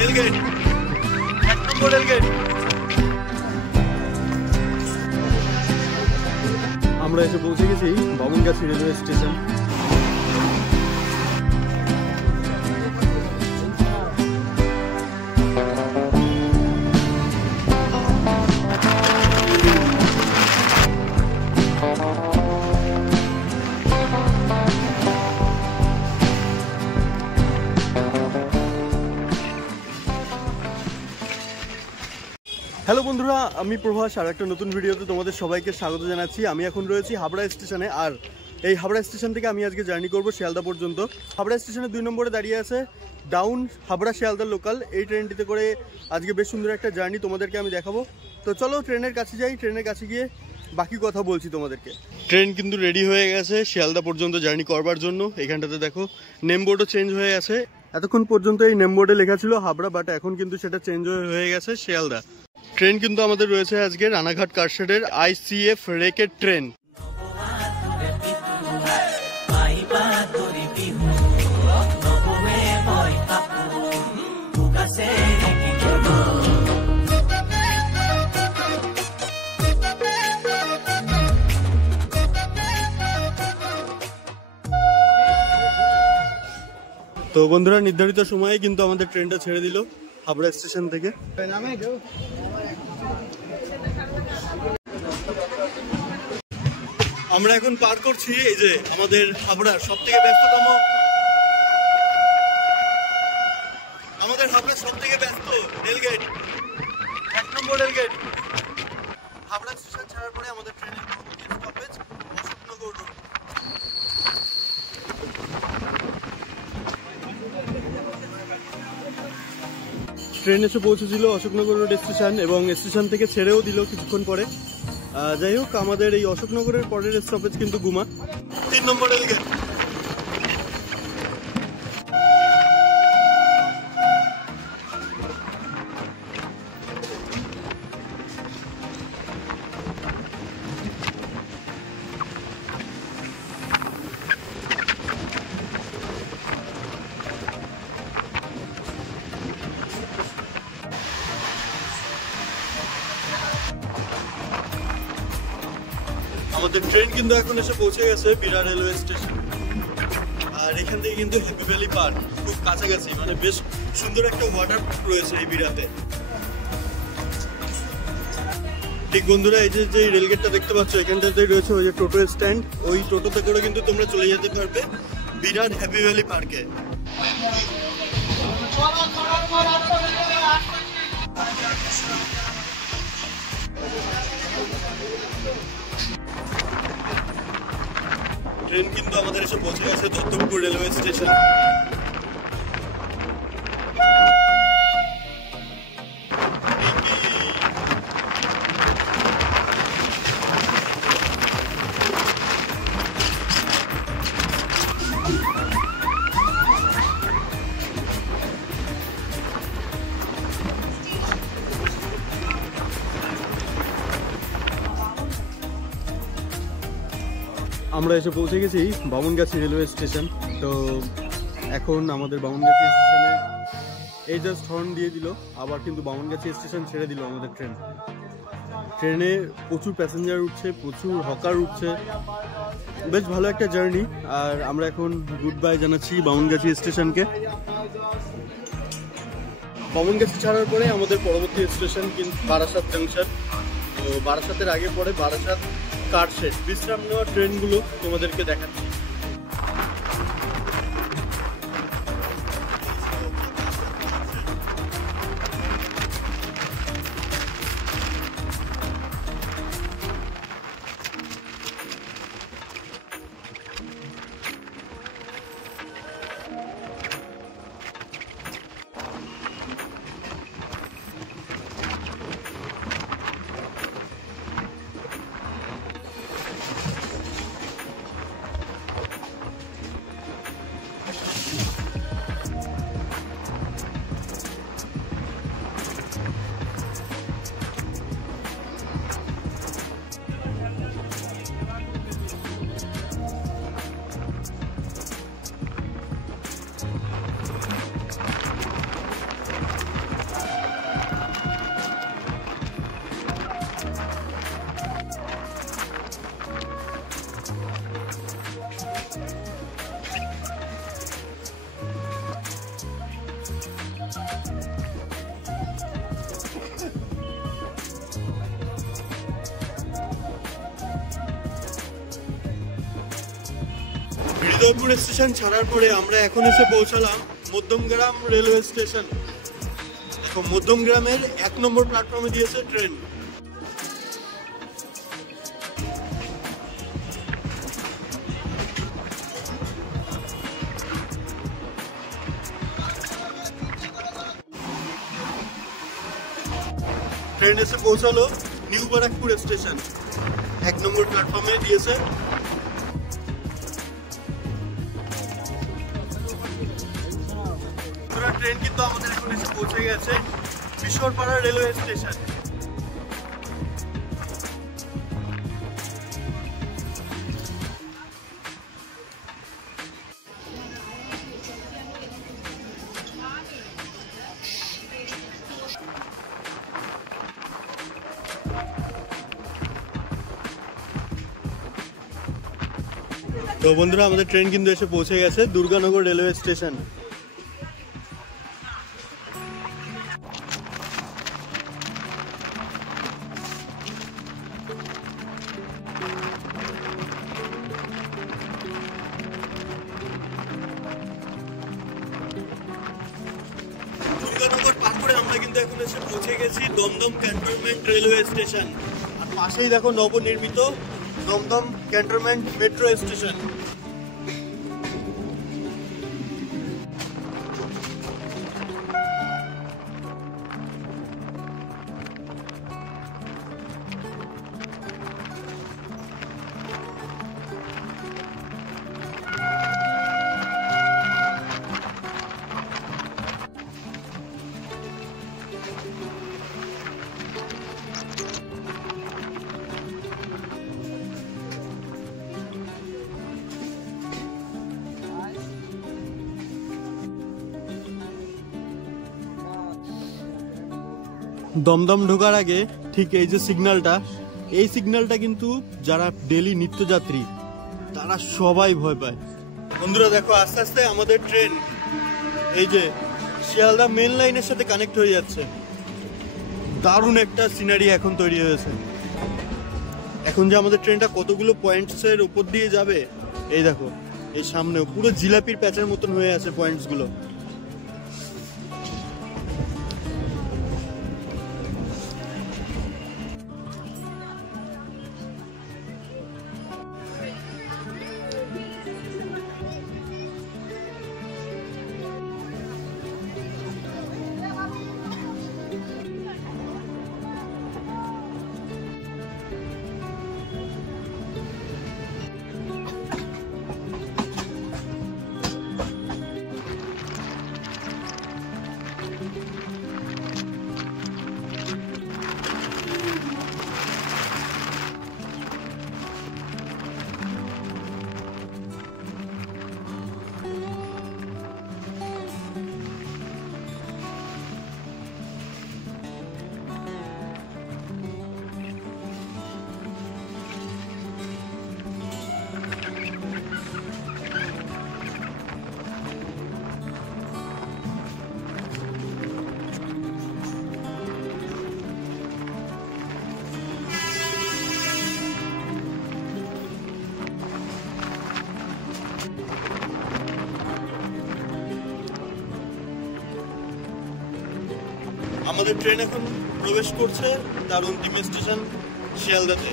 রেলগেট, 1 নম্বর রেলগেট। আমরা এসে পৌঁছে গেছি বামুনগাছি রেলওয়ে স্টেশন। হ্যালো বন্ধুরা, আমি প্রভাস আর একটা নতুন ভিডিওতে তোমাদের সবাইকে স্বাগত জানাচ্ছি। আমি এখন রয়েছি হাবড়া স্টেশনে, আর এই হাবড়া স্টেশন থেকে আমি আজকে জার্নি করব শিয়ালদা পর্যন্ত। হাবড়া স্টেশনে 2 নম্বরে দাঁড়িয়ে আছে ডাউন হাবড়া শিয়ালদা লোকাল। এই ট্রেনটিতে করে আজকে বেশ সুন্দর একটা জার্নি তোমাদেরকে আমি দেখাবো। তো চলো ট্রেনের কাছে যাই, ট্রেনের কাছে গিয়ে বাকি কথা বলছি তোমাদেরকে। ট্রেন কিন্তু রেডি হয়ে গেছে শিয়ালদা পর্যন্ত জার্নি করবার জন্য। এখানটাতে দেখো নেম বোর্ডও চেঞ্জ হয়ে গেছে। এতক্ষণ পর্যন্ত এই নেম বোর্ডে লেখা ছিল হাবড়া, বাট এখন কিন্তু সেটা চেঞ্জ হয়ে গেছে শিয়ালদা। ট্রেন কিন্তু আমাদের রয়েছে আজকে রানাঘাট কারশেডের ICF রেকের ট্রেন। তো বন্ধুরা, নির্ধারিত সময়ে কিন্তু আমাদের ট্রেনটা ছেড়ে দিল হাবড়া স্টেশন থেকে। আমরা এখন পার করছি এই যে আমাদের হাবড়ার সবথেকে ব্যস্ততম, ব্যস্ত রেলগেট, 1 নম্বর রেলগেট। হাবড়া স্টেশন ছাড়ার পরে আমাদের ট্রেনের পরবর্তী স্টপেজ অশোকনগর রোড। ট্রেন এসে পৌঁছেছিল অশোকনগর রোড স্টেশন এবং স্টেশন থেকে ছেড়েও দিল কিছুক্ষণ পরে। যাই হোক, আমাদের এই অশোকনগরের পরের স্টপেজ কিন্তু গুমা, 3 নম্বর রেলগেট। আমাদের ট্রেন কিন্তু এখন এসে পৌঁছে গেছে বিরাট রেলওয়ে স্টেশন। আর এখান থেকে কিন্তু হ্যাপি ভ্যালি পার্ক খুব কাছাকাছি, মানে বেশ সুন্দর একটা ওয়াটার পার্ক রয়েছে এই বিরাটে। ঠিক বন্ধুরা, এই যে রেলগেটটা দেখতে পাচ্ছ, এখানটাতেই রয়েছে ওই যে টোটো স্ট্যান্ড। ওই টোটোতে করে কিন্তু তোমরা চলে যেতে পারবে বিরাট হ্যাপি ভ্যালি পার্কে। ট্রেন কিন্তু আমাদের এসে পৌঁছে গেছে দত্তপুর রেলওয়ে স্টেশন। আমরা এসে পৌঁছে গেছি বামুনগাছি রেলওয়ে স্টেশন। তো এখন আমাদের বামুনগাছি স্টেশনে এই জাস্ট হর্ন দিয়ে দিল, আবার কিন্তু বামুনগাছি স্টেশন ছেড়ে দিল আমাদের ট্রেন। ট্রেনে প্রচুর প্যাসেঞ্জার উঠছে, প্রচুর হকার উঠছে, বেশ ভালো একটা জার্নি। আর আমরা এখন গুড বাই জানাচ্ছি বামুনগাছি স্টেশনকে। বামুনগাছি ছাড়ার পরে আমাদের পরবর্তী স্টেশন কিন্তু বারাসাত জাংশন। তো বারাসাতের আগে পরে বারাসাত কারশেড। বিশ্রাম নেওয়ার ট্রেনগুলো তোমাদেরকে দেখাচ্ছি। হৃদয়পুর স্টেশন ছাড়ার পরে আমরা এখন এসে পৌঁছালাম মধ্যমগ্রাম রেলওয়ে স্টেশন। দেখো মধ্যমগ্রামের 1 নম্বর প্ল্যাটফর্মে দিয়েছে ট্রেন। ট্রেন এসে পৌঁছালো নিউ ব্যারাকপুর স্টেশন, 1 নম্বর প্ল্যাটফর্মে দিয়েছে। ট্রেন কিন্তু আমাদের এখন এসে পৌঁছে গেছে বিশ্বরপাড়া রেলওয়ে স্টেশন। তো বন্ধুরা আমাদের ট্রেন কিন্তু এসে পৌঁছে গেছে দুর্গানগর রেলওয়ে স্টেশন। দুর্গানগর পার করে আমরা কিন্তু এখন এসে পৌঁছে গেছি দমদম ক্যান্টনমেন্ট রেলওয়ে স্টেশন। আর পাশেই দেখো নবনির্মিত Dum Dum cantonment metro station. Dum Dum ঢোকার আগে ঠিক এই যে সিগন্যালটা, এই সিগন্যালটা কিন্তু যারা ডেলি নিত্যযাত্রী তারা সবাই ভয় পায়। বন্ধুরা দেখো আস্তে আস্তে আমাদের ট্রেন এই যে শিয়ালদা মেন লাইনের সাথে কানেক্ট হয়ে যাচ্ছে। দারুণ একটা সিনারি এখন তৈরি হয়েছে। এখন যে আমাদের ট্রেনটা কতগুলো পয়েন্টসের উপর দিয়ে যাবে, এই দেখো এই সামনেও পুরো জিলাপির প্যাচের মতন হয়ে আছে পয়েন্টসগুলো। আমাদের ট্রেন এখন প্রবেশ করছে তার অন্তিম স্টেশন শিয়ালদাতে।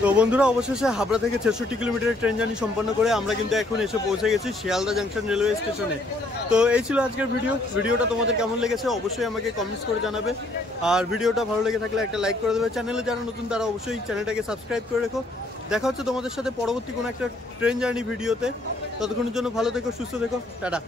তো তো বন্ধুরা অবশেষে হাবড়া থেকে 66 কিলোমিটারের ট্রেন জার্নি সম্পন্ন করে আমরা কিন্তু এখন এসে পৌঁছে গেছি শিয়ালদা জাংশন রেলওয়ে স্টেশনে। তো এই ছিল আজকের ভিডিওটা তোমাদের কেমন লেগেছে অবশ্যই আমাকে কমেন্টস করে জানাবে। আর ভিডিওটা ভালো লেগে থাকলে একটা লাইক করে দেবে, চ্যানেলে যারা নতুন তারা অবশ্যই চ্যানেলটাকে সাবস্ক্রাইব করে রেখো। দেখা হচ্ছে তোমাদের সাথে পরবর্তী কোনো একটা ট্রেন জার্নি ভিডিওতে। ততক্ষণের জন্য ভালো থেকো, সুস্থ থেকো, টাটা।